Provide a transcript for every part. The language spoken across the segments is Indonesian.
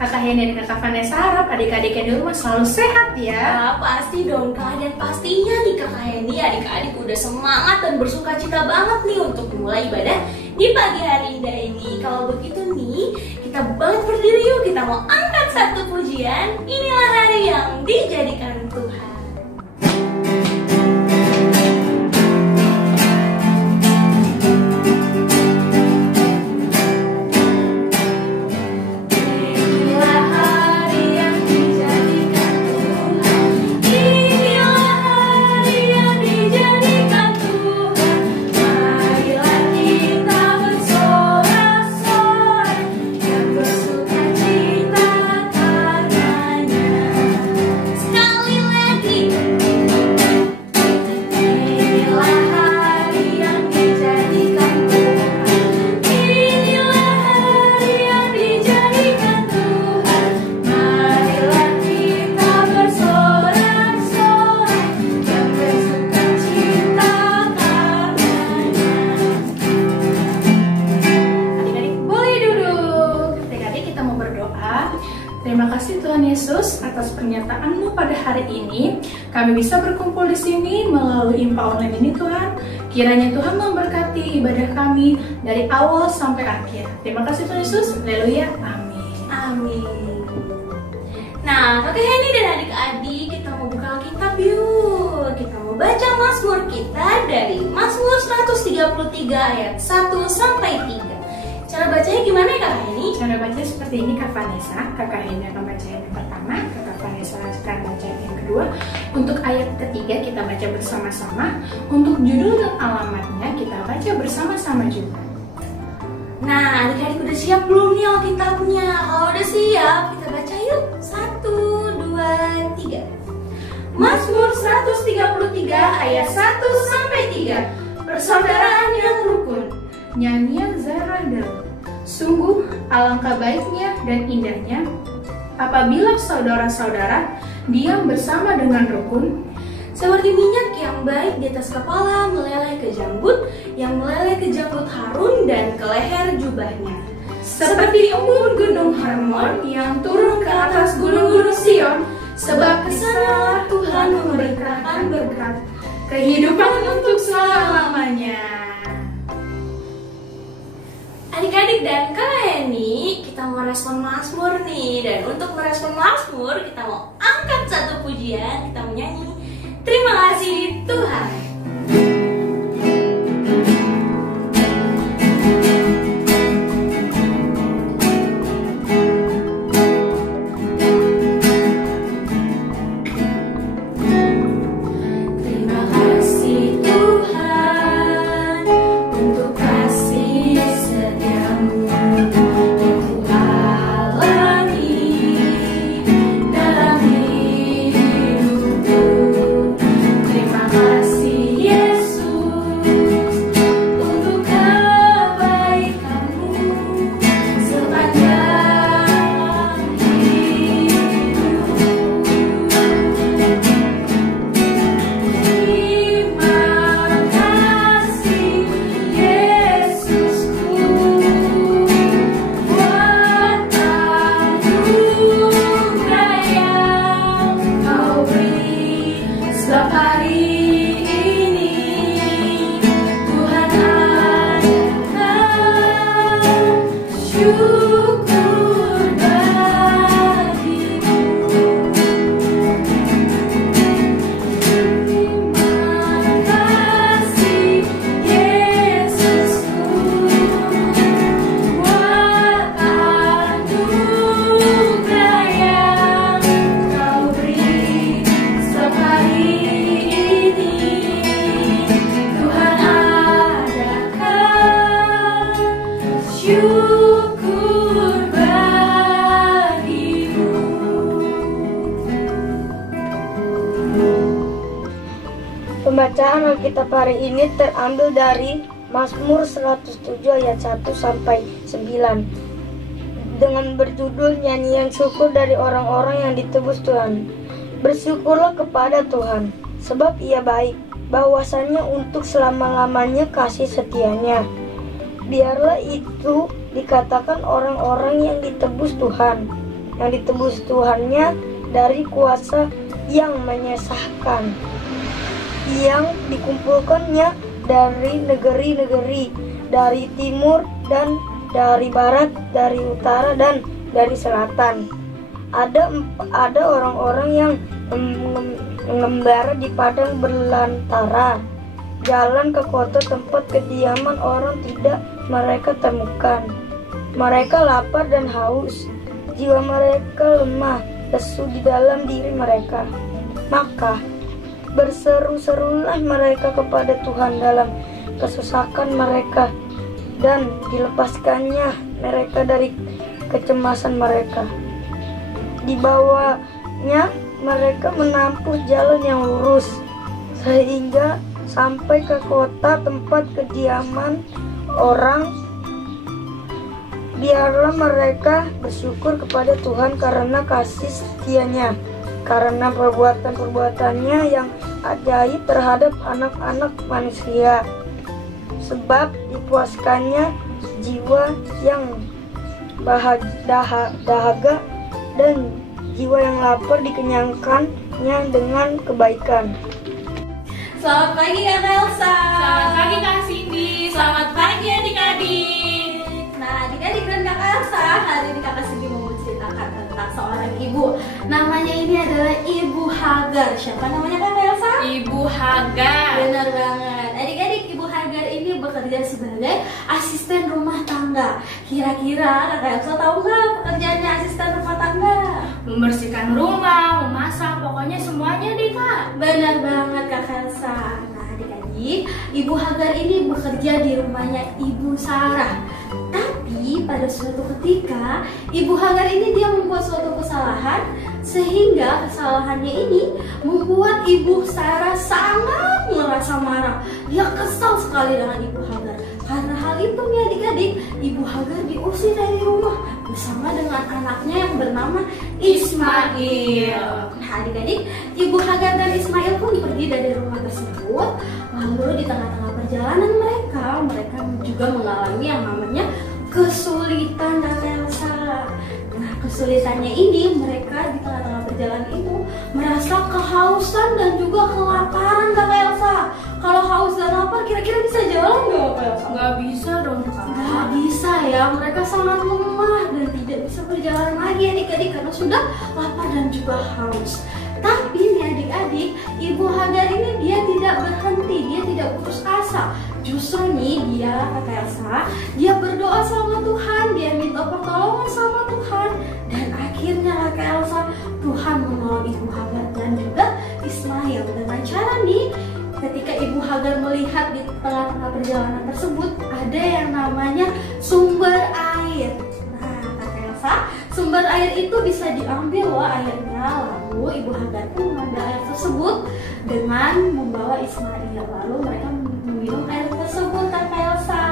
Kakak Heni dan Kakak Vanessa harap adik-adiknya di rumah selalu sehat ya. Pasti dong Kak, dan pastinya nih Kakak Heni adik-adik udah semangat dan bersuka cita banget nih untuk mulai ibadah di pagi hari indah ini. Kalau begitu nih, kita bangkit berdiri yuk, kita mau angkat satu pujian. Inilah hari yang dijadikan Tuhan. Terima kasih Tuhan Yesus atas pernyataan-Mu pada hari ini. Kami bisa berkumpul di sini melalui IMPA Online ini Tuhan. Kiranya Tuhan memberkati ibadah kami dari awal sampai akhir. Terima kasih Tuhan Yesus. Haleluya. Amin. Amin. Nah, Kakak Heni dan adik-adik, kita mau buka Alkitab yuk. Kita mau baca Mazmur kita dari Mazmur 133 ayat 1 sampai 3. Cara bacanya gimana ya Kak Heni? Cara baca seperti ini Kak Vanessa. Kakak Heni akan baca yang pertama, Kakak Vanessa akan baca yang kedua. Untuk ayat ketiga kita baca bersama-sama. Untuk judul dan alamatnya kita baca bersama-sama juga. Nah, adik-adik udah siap belum nih Alkitabnya? Kalau udah siap, kita baca yuk. 1, 2, 3. Mazmur 133 ayat 1 sampai 3. Persaudaraan yang rukun. Nyanyian Zaradel. Sungguh alangkah baiknya dan indahnya apabila saudara-saudara diam bersama dengan rukun, seperti minyak yang baik di atas kepala meleleh ke janggut, yang meleleh ke janggut Harun dan ke leher jubahnya. seperti embun gunung Hermon yang turun ke atas gunung-gunung Sion, sebab ke sana Tuhan memberikan berkat, kehidupan untuk selama-lamanya. Adik-adik dan Kak Heni, kita mau respon Mazmur nih. Dan untuk merespon Mazmur, kita mau angkat satu pujian. Kita mau nyanyi terima kasih Tuhan. Pembacaan Alkitab hari ini terambil dari Mazmur 107 ayat 1 sampai 9 dengan berjudul nyanyian syukur dari orang-orang yang ditebus Tuhan. Bersyukurlah kepada Tuhan, sebab Ia baik, bahwasannya untuk selama-lamanya kasih setianya. Biarlah itu dikatakan orang-orang yang ditebus Tuhan. yang ditebus Tuhannya dari kuasa yang menyesatkan, yang dikumpulkannya dari negeri-negeri, dari timur dan dari barat, dari utara dan dari selatan. Ada orang-orang yang mengembara di padang belantara, jalan ke kota tempat kediaman orang tidak mereka temukan. Mereka lapar dan haus, jiwa mereka lemah, lesu di dalam diri mereka. Maka berseru-serulah mereka kepada Tuhan dalam kesusahan mereka, dan dilepaskannya mereka dari kecemasan mereka. Dibawanya mereka menempuh jalan yang lurus, sehingga sampai ke kota tempat kediaman orang. Biarlah mereka bersyukur kepada Tuhan karena kasih setianya, karena perbuatan-perbuatannya yang ajaib terhadap anak-anak manusia. Sebab dipuaskannya jiwa yang dahaga, dan jiwa yang lapar dikenyangkannya dengan kebaikan. Selamat pagi Kak Elsa. Selamat pagi Kak Cindy. Selamat pagi adik-adik. Nah, adik-adik dan Kak Elsa, hari ini Kakak Cindy mau menceritakan tentang seorang ibu. Namanya ini adalah Ibu Hagar. Siapa namanya Kak Elsa? Ibu Hagar. Benar banget. Adik-adik, Ibu Hagar ini bekerja sebagai asisten rumah tangga. Kira-kira Kak Elsa tahu nggak pekerjaannya asisten rumah tangga? Membersihkan rumah, memasak, pokoknya semuanya deh Kak. Benar banget Kak Elsa. Nah adik-adik, Ibu Hagar ini bekerja di rumahnya Ibu Sarah. Tapi pada suatu ketika Ibu Hagar ini dia membuat suatu kesalahan, sehingga kesalahannya ini membuat Ibu Sarah sangat merasa marah. Dia kesal sekali dengan Ibu Hagar. Karena hal itu nih adik-adik, Ibu Hagar diusir dari rumah bersama dengan anaknya yang bernama Ismail. Nah adik-adik, Ibu Hagar dan Ismail pun pergi dari rumah tersebut. Lalu di tengah-tengah perjalanan mereka juga mengalami yang namanya kesulitan dan Elsa. Nah kesulitannya ini, mereka di tengah-tengah perjalanan itu merasa kehausan dan juga kelaparan Kak Elsa. Kalau haus dan lapar kira-kira bisa jalan nggak Kak Elsa? Nggak bisa dong Kak. Nggak bisa ya, mereka sangat lemah dan tidak bisa berjalan lagi adik-adik karena sudah lapar dan juga haus. Tapi nih adik-adik, Ibu Hagar ini dia tidak berhenti, dia tidak putus asa. Justru nih dia Kak Elsa, dia berdoa sama Tuhan, dia minta pertolongan sama Tuhan, dan akhirnya Kak Elsa, Tuhan menolong Ibu Hagar dan juga Ismail dengan cara nih. Ketika Ibu Hagar melihat di tengah-tengah perjalanan tersebut ada yang namanya sumber air. Nah, Kak Elsa, sumber air itu bisa diambil loh airnya. Lalu Ibu Hagar pun mengambil air tersebut dengan membawa Ismail. Lalu mereka meminum air tersebut Kak Elsa.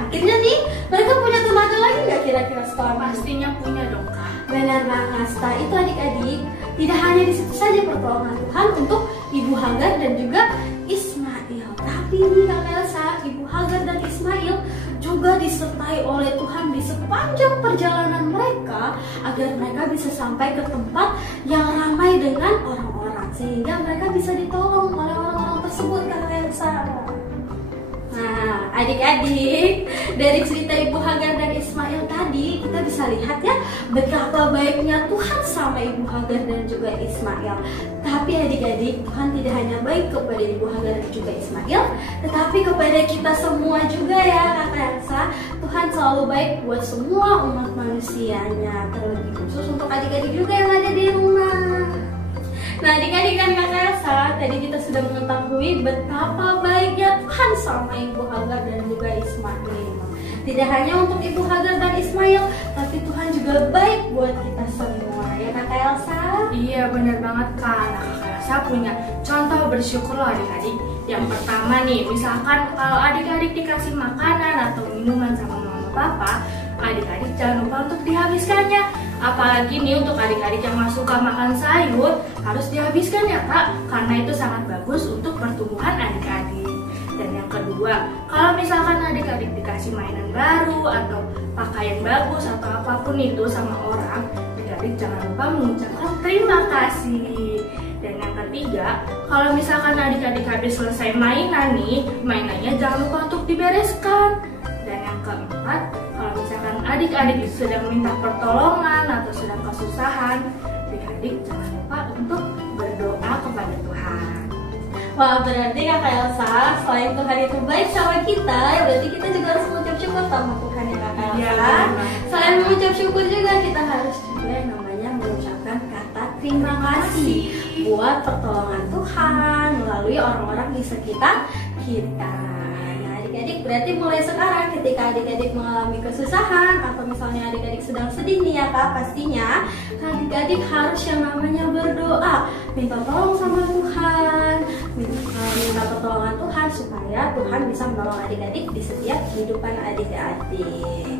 Akhirnya nih mereka punya tenaga lagi nggak kira-kira setelah minum? Pastinya punya dong Kak. Benar banget. Setelah itu adik-adik, tidak hanya di situ saja pertolongan Tuhan untuk Ibu Hagar dan juga Ismail. Tapi nih Kak Elsa, Ibu Hagar dan Ismail juga disertai oleh Tuhan di sepanjang perjalanan mereka agar mereka bisa sampai ke tempat yang ramai dengan orang-orang, sehingga mereka bisa ditolong oleh orang-orang tersebut Kak Elsa. Nah, adik-adik, dari cerita Ibu Hagar dan Ismail tadi, kita bisa lihat ya betapa baiknya Tuhan sama Ibu Hagar dan juga Ismail. Tapi adik-adik, Tuhan tidak hanya baik kepada Ibu Hagar dan juga Ismail, tetapi kepada kita semua juga ya Kak Elsa. Tuhan selalu baik buat semua umat manusianya, terlebih khusus untuk adik-adik juga yang ada di rumah. Nah adik-adik dan Kak Elsa, tadi kita sudah mengetahui betapa baiknya Tuhan sama Ibu Hagar dan juga Ismail. Tidak hanya untuk Ibu Hagar dan Ismail, tapi Tuhan juga baik buat kita semua ya Kak Elsa. Iya benar banget Kak. Nah Kak Elsa punya contoh bersyukur loh adik-adik. Yang pertama nih, misalkan kalau adik-adik dikasih makanan atau minuman sama mama papa, adik-adik jangan lupa untuk dihabiskannya. Apalagi nih untuk adik-adik yang gak suka makan sayur, harus dihabiskan ya Kak, karena itu sangat bagus untuk pertumbuhan adik-adik. Dan yang kedua, kalau misalkan adik-adik dikasih mainan baru atau pakaian bagus atau apapun itu sama orang, adik-adik jangan lupa mengucapkan terima kasih. Dan yang ketiga, kalau misalkan adik-adik habis selesai mainan nih, mainannya jangan lupa untuk dibereskan. Dan yang keempat, kalau misalkan adik-adik sedang minta pertolongan atau sedang kesusahan, adik-adik jangan lupa untuk berdoa kepada Tuhan. Wah, berarti Kakak Elsa, selain Tuhan itu baik sama kita, ya berarti kita juga harus mengucap syukur sama Tuhan ya Kakak Elsa. Iya, Selain mengucap syukur juga, kita harus juga yang namanya mengucapkan kata terima kasih buat pertolongan Tuhan melalui orang-orang di sekitar kita. Nah, adik-adik berarti mulai sekarang ketika adik-adik mengalami kesusahan atau misalnya adik-adik sedang sedih nih ya Kak, pastinya adik-adik harus yang namanya berdoa, minta tolong sama Tuhan, minta pertolongan Tuhan supaya Tuhan bisa menolong adik-adik di setiap kehidupan adik-adik.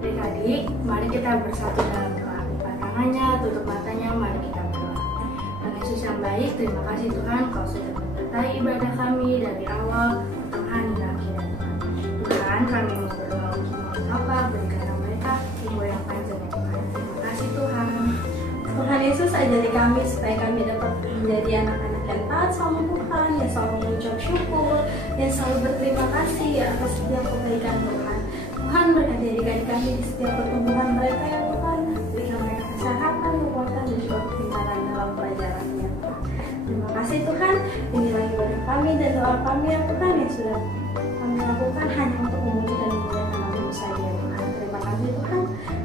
Adik-adik, mari kita bersatu dalam doa. Buka tangannya, tutup matanya, mari kita berdoa. Tuhan Yesus yang baik, terima kasih Tuhan, Kau sudah menyertai ibadah kami dari awal, pertengahan, hingga akhir Tuhan. Tuhan, kami mau berdoa untuk apa, berikanlah mereka umur yang panjang ya Tuhan. Terima kasih Tuhan. Tuhan Yesus ajari kami supaya kami dapat menjadi anak-anak yang taat sama Tuhan, yang selalu mengucap syukur, yang selalu berterima kasih atas setiap kebaikan Tuhan. Tuhan berkati adik-adik kami di setiap pertumbuhan mereka ya Tuhan, berikan mereka kesehatan, kekuatan, dan juga kepintaran dalam pelajarannya Tuhan. Terima kasih Tuhan, inilah ibadah kami dan doa kami ya Tuhan yang sudah kami lakukan hanya untuk memuji dan memuliakan nama-Mu saja ya Tuhan. Terima kasih Tuhan,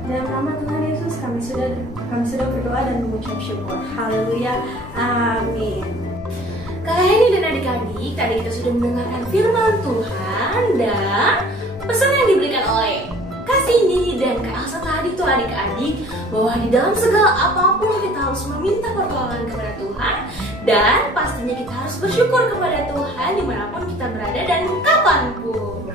dalam nama Tuhan Yesus kami sudah berdoa dan mengucap syukur. Haleluya, amin. Kakak Heni dan adik-adik, tadi kita sudah mendengarkan firman Tuhan dan pesan yang diberikan oleh Kak Cindy dan Kak Elsa tadi tuh adik-adik, bahwa di dalam segala apapun kita harus meminta pertolongan kepada Tuhan, dan pastinya kita harus bersyukur kepada Tuhan dimanapun kita berada dan kapanpun.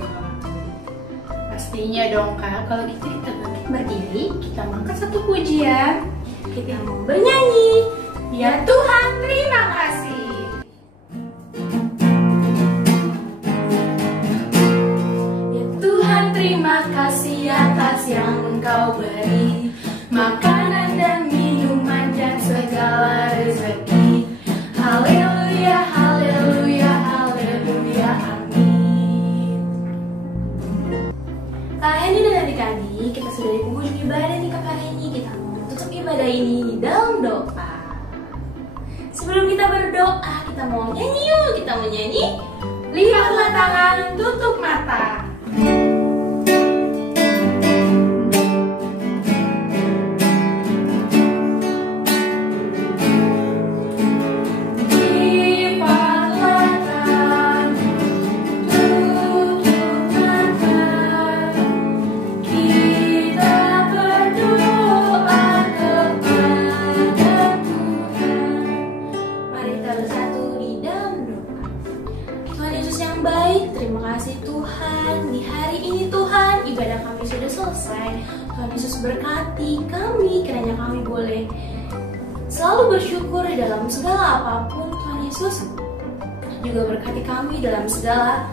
Pastinya dong Kak, kalau gitu kita berdiri, kita angkat satu pujian, kita mau bernyanyi, ya Tuhan terima kasih. Terima kasih atas yang Engkau beri, makanan dan minuman dan segala rezeki. Haleluya, haleluya, haleluya, amin. Kak Heni dan adik-adik, kita sudah di penghujung ibadah nih Kak Heni. Kita mau tutup ibadah ini dalam doa. Sebelum kita berdoa, kita mau nyanyi yuk. Kita mau nyanyi, lihatlah tangan, tutup mata. Tuhan Yesus berkati kami, kiranya kami boleh selalu bersyukur dalam segala apapun. Tuhan Yesus juga berkati kami dalam segala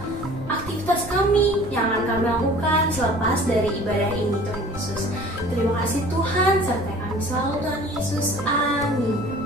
aktivitas kami yang akan kami lakukan selepas dari ibadah ini. Tuhan Yesus, terima kasih Tuhan, sertai kami selalu Tuhan Yesus, amin.